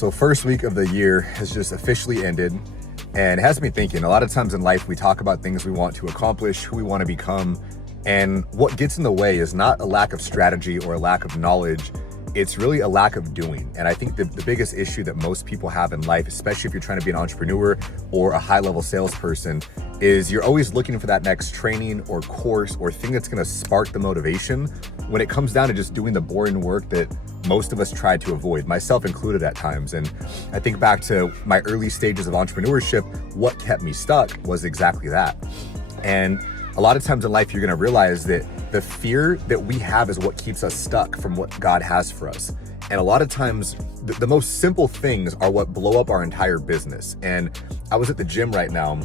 So first week of the year has just officially ended, and it has me thinking. A lot of times in life, we talk about things we want to accomplish, who we want to become, and what gets in the way is not a lack of strategy or a lack of knowledge. It's really a lack of doing. And I think the biggest issue that most people have in life, especially if you're trying to be an entrepreneur or a high-level salesperson, is you're always looking for that next training or course or thing that's going to spark the motivation when it comes down to just doing the boring work that most of us try to avoid, myself included at times. And I think back to my early stages of entrepreneurship, what kept me stuck was exactly that. And a lot of times in life, you're going to realize that the fear that we have is what keeps us stuck from what God has for us. And a lot of times, the most simple things are what blow up our entire business. And I was at the gym right now,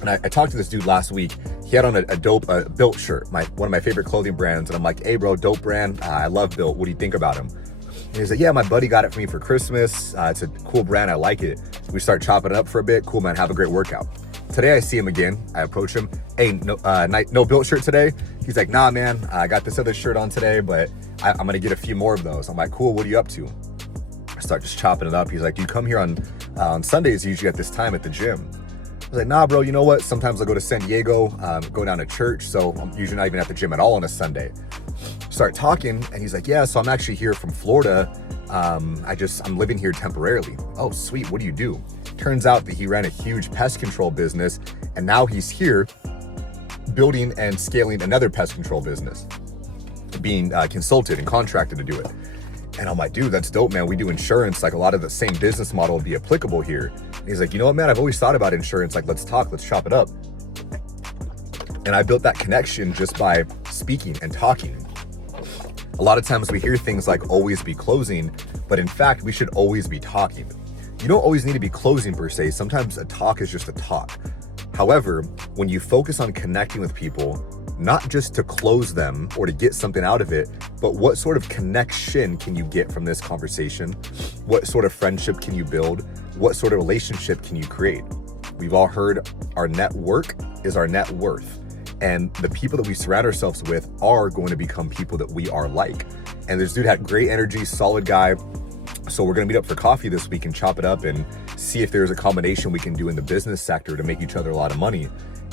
and I talked to this dude last week. He had on a dope Built shirt, one of my favorite clothing brands. And I'm like, hey bro, dope brand. I love Built. What do you think about him? And he's like, yeah, my buddy got it for me for Christmas. It's a cool brand. I like it. We start chopping it up for a bit. Cool, man. Have a great workout. Today I see him again. I approach him. Hey, no Built shirt today? He's like, nah, man. I got this other shirt on today, but I'm going to get a few more of those. I'm like, cool. What are you up to? I start just chopping it up. He's like, do you come here on Sundays usually at this time at the gym? I was like, nah, bro, you know what? Sometimes I'll go to San Diego, go down to church. So I'm usually not even at the gym at all on a Sunday. Start talking, and he's like, yeah, so I'm actually here from Florida. I'm living here temporarily. Oh, sweet. What do you do? Turns out that he ran a huge pest control business, and now he's here building and scaling another pest control business, being consulted and contracted to do it. And I'm like, dude, that's dope, man. We do insurance. Like, a lot of the same business model would be applicable here. And he's like, you know what, man? I've always thought about insurance. Like, let's talk, let's chop it up. And I built that connection just by speaking and talking. A lot of times we hear things like always be closing, but in fact, we should always be talking. You don't always need to be closing per se. Sometimes a talk is just a talk. However, when you focus on connecting with people, not just to close them or to get something out of it, but what sort of connection can you get from this conversation? What sort of friendship can you build? What sort of relationship can you create? We've all heard our network is our net worth. And the people that we surround ourselves with are going to become people that we are like. And this dude had great energy, solid guy. So we're going to meet up for coffee this week and chop it up and see if there's a combination we can do in the business sector to make each other a lot of money.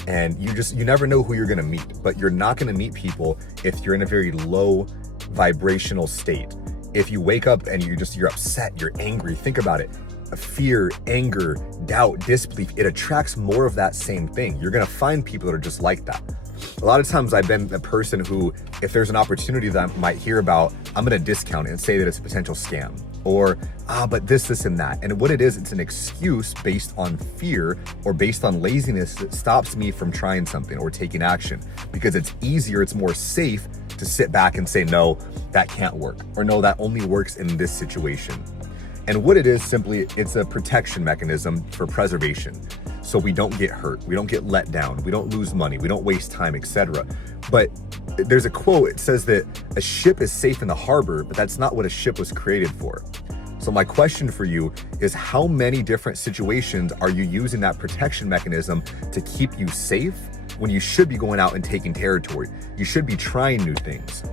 And you never know who you're going to meet, but you're not going to meet people if you're in a very low vibrational state. If you wake up and you're upset, you're angry, think about it. Fear, anger, doubt, disbelief, it attracts more of that same thing. You're going to find people that are just like that. A lot of times I've been a person who, if there's an opportunity that I might hear about, I'm going to discount it and say that it's a potential scam, or, but this, and that. And what it is, it's an excuse based on fear or based on laziness that stops me from trying something or taking action, because it's easier, it's more safe to sit back and say, no, that can't work, or no, that only works in this situation. And what it is, simply, it's a protection mechanism for preservation. So we don't get hurt, we don't get let down, we don't lose money, we don't waste time, etc. But there's a quote, it says that a ship is safe in the harbor, but that's not what a ship was created for. So my question for you is, how many different situations are you using that protection mechanism to keep you safe when you should be going out and taking territory? You should be trying new things.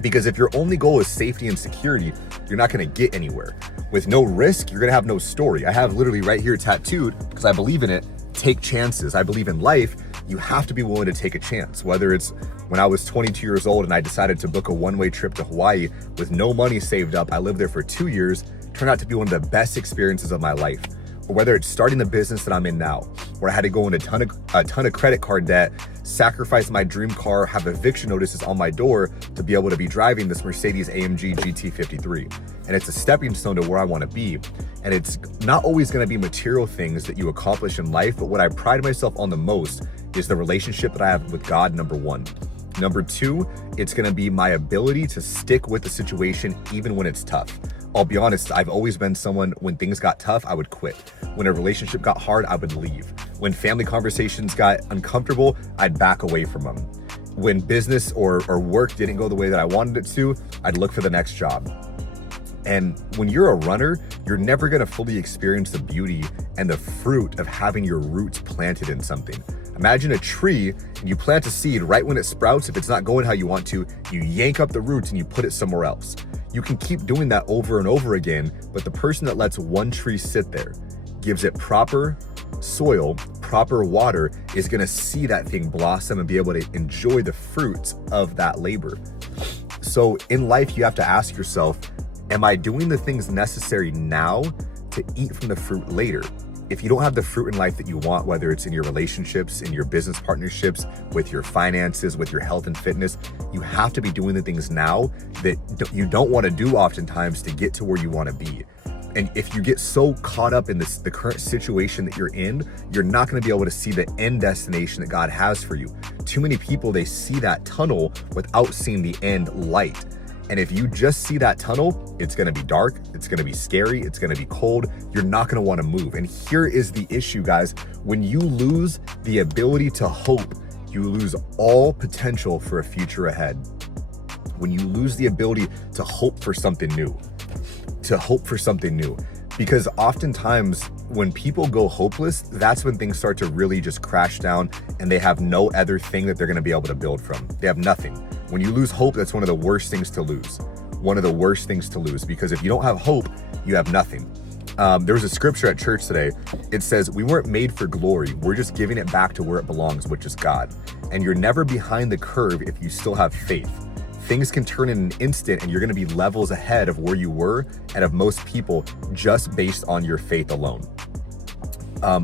Because if your only goal is safety and security, you're not going to get anywhere. With no risk, you're going to have no story. I have literally right here tattooed, because I believe in it, take chances. I believe in life, you have to be willing to take a chance. Whether it's when I was 22 years old and I decided to book a one-way trip to Hawaii with no money saved up. I lived there for 2 years, turned out to be one of the best experiences of my life. Or whether it's starting the business that I'm in now, where I had to go into a ton of credit card debt, sacrifice my dream car, have eviction notices on my door to be able to be driving this Mercedes AMG GT53. And it's a stepping stone to where I want to be. And it's not always going to be material things that you accomplish in life, but what I pride myself on the most is the relationship that I have with God, number one. Number two, it's going to be my ability to stick with the situation even when it's tough. I'll be honest, I've always been someone, when things got tough, I would quit. When a relationship got hard, I would leave. When family conversations got uncomfortable, I'd back away from them. When business or work didn't go the way that I wanted it to, I'd look for the next job. And when you're a runner, you're never going to fully experience the beauty and the fruit of having your roots planted in something. Imagine a tree and you plant a seed. Right when it sprouts, if it's not going how you want to, you yank up the roots and you put it somewhere else. You can keep doing that over and over again, but the person that lets one tree sit there, gives it proper soil, proper water, is gonna see that thing blossom and be able to enjoy the fruits of that labor. So in life, you have to ask yourself, am I doing the things necessary now to eat from the fruit later? If you don't have the fruit in life that you want, whether it's in your relationships, in your business partnerships, with your finances, with your health and fitness, you have to be doing the things now that you don't want to do oftentimes to get to where you want to be. And if you get so caught up in the current situation that you're in, you're not going to be able to see the end destination that God has for you. Too many people, they see that tunnel without seeing the end light. And if you just see that tunnel, it's going to be dark, it's going to be scary, it's going to be cold, you're not going to want to move. And here is the issue, guys. When you lose the ability to hope, you lose all potential for a future ahead. When you lose the ability to hope for something new, because oftentimes when people go hopeless, that's when things start to really just crash down and they have no other thing that they're going to be able to build from. They have nothing. When you lose hope, that's one of the worst things to lose. Because if you don't have hope, you have nothing. There was a scripture at church today. It says, we weren't made for glory. We're just giving it back to where it belongs, which is God. And you're never behind the curve if you still have faith. Things can turn in an instant and you're going to be levels ahead of where you were and of most people just based on your faith alone.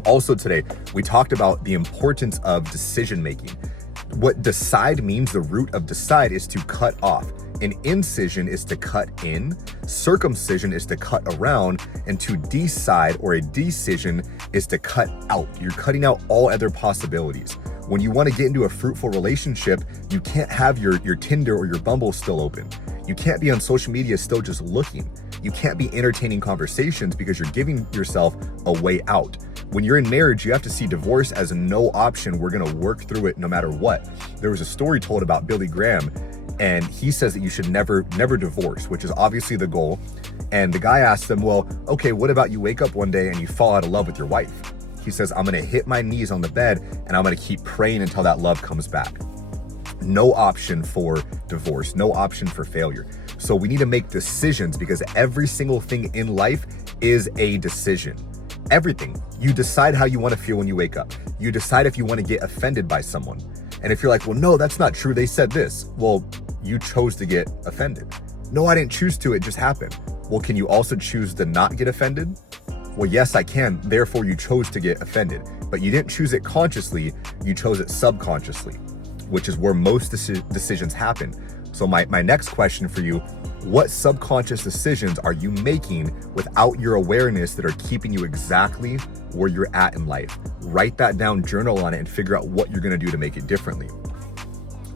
Also today, we talked about the importance of decision making. What decide means, the root of decide is to cut off. An incision is to cut in, circumcision is to cut around, and to decide or a decision is to cut out. You're cutting out all other possibilities. When you want to get into a fruitful relationship, you can't have your Tinder or your Bumble still open. You can't be on social media still just looking. You can't be entertaining conversations because you're giving yourself a way out. When you're in marriage, you have to see divorce as no option. We're going to work through it no matter what. There was a story told about Billy Graham, and he says that you should never divorce, which is obviously the goal. And the guy asked him, well, okay, what about you wake up one day and you fall out of love with your wife? He says, I'm going to hit my knees on the bed and I'm going to keep praying until that love comes back. No option for divorce, no option for failure. So we need to make decisions, because every single thing in life is a decision. Everything. You decide how you want to feel when you wake up. You decide if you want to get offended by someone. And if you're like, well, no, that's not true, they said this. Well, you chose to get offended. No, I didn't choose to, it just happened. Well, can you also choose to not get offended? Well, yes, I can. Therefore, you chose to get offended. But you didn't choose it consciously, you chose it subconsciously, which is where most decisions happen. So my next question for you, what subconscious decisions are you making without your awareness that are keeping you exactly where you're at in life? Write that down, journal on it, and figure out what you're going to do to make it differently.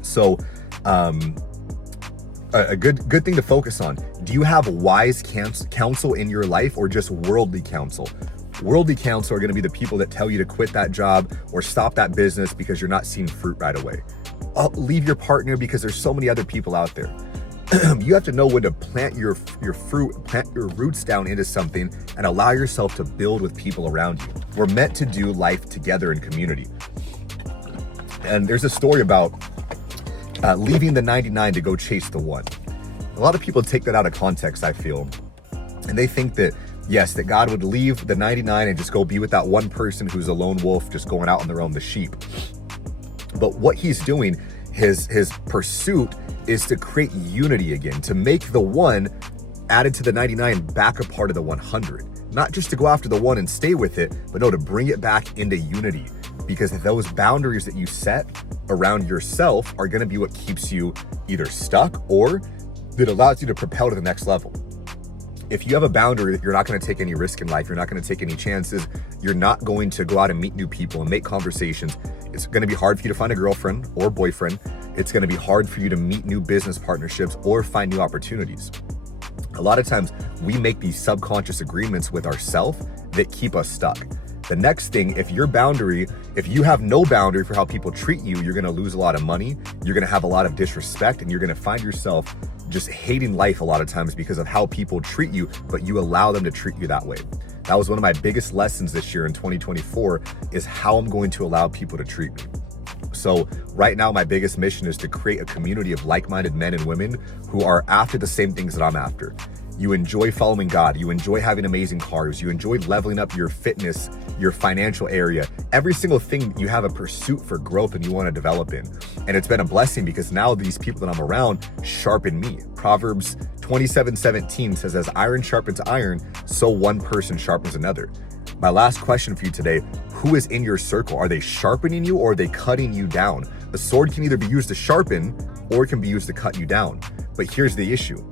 So a good thing to focus on. Do you have wise counsel in your life, or just worldly counsel? Worldly counsel are going to be the people that tell you to quit that job or stop that business because you're not seeing fruit right away. Leave your partner because there's so many other people out there. You have to know when to plant your roots down into something and allow yourself to build with people around you. We're meant to do life together in community. And there's a story about leaving the 99 to go chase the one. A lot of people take that out of context, I feel. And they think that, yes, that God would leave the 99 and just go be with that one person who's a lone wolf, just going out on their own, the sheep. But what he's doing, his pursuit is to create unity again, to make the one added to the 99 back a part of the 100. Not just to go after the one and stay with it, but no, to bring it back into unity. Because those boundaries that you set around yourself are going to be what keeps you either stuck or that allows you to propel to the next level. If you have a boundary that you're not going to take any risk in life, you're not going to take any chances, you're not going to go out and meet new people and make conversations, it's going to be hard for you to find a girlfriend or boyfriend. It's going to be hard for you to meet new business partnerships or find new opportunities. A lot of times we make these subconscious agreements with ourselves that keep us stuck. The next thing, if you have no boundary for how people treat you, you're going to lose a lot of money, you're going to have a lot of disrespect, and you're going to find yourself just hating life a lot of times because of how people treat you, but you allow them to treat you that way. That was one of my biggest lessons this year in 2024, is how I'm going to allow people to treat me. So right now, my biggest mission is to create a community of like-minded men and women who are after the same things that I'm after. You enjoy following God, you enjoy having amazing cars, you enjoy leveling up your fitness, your financial area, every single thing you have a pursuit for growth and you want to develop in. And it's been a blessing because now these people that I'm around sharpen me. Proverbs 27:17 says, as iron sharpens iron, so one person sharpens another. My last question for you today, who is in your circle? Are they sharpening you or are they cutting you down? A sword can either be used to sharpen or it can be used to cut you down. But here's the issue.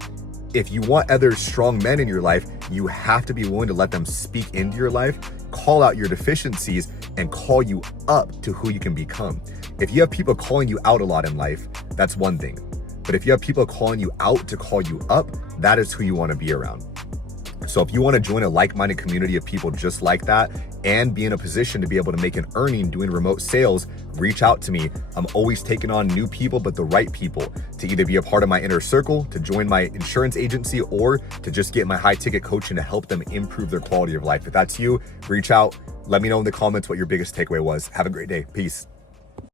If you want other strong men in your life, you have to be willing to let them speak into your life, call out your deficiencies, and call you up to who you can become. If you have people calling you out a lot in life, that's one thing. But if you have people calling you out to call you up, that is who you want to be around. So if you want to join a like-minded community of people just like that and be in a position to be able to make an earning doing remote sales, reach out to me. I'm always taking on new people, but the right people, to either be a part of my inner circle, to join my insurance agency, or to just get my high-ticket coaching to help them improve their quality of life. If that's you, reach out. Let me know in the comments what your biggest takeaway was. Have a great day. Peace.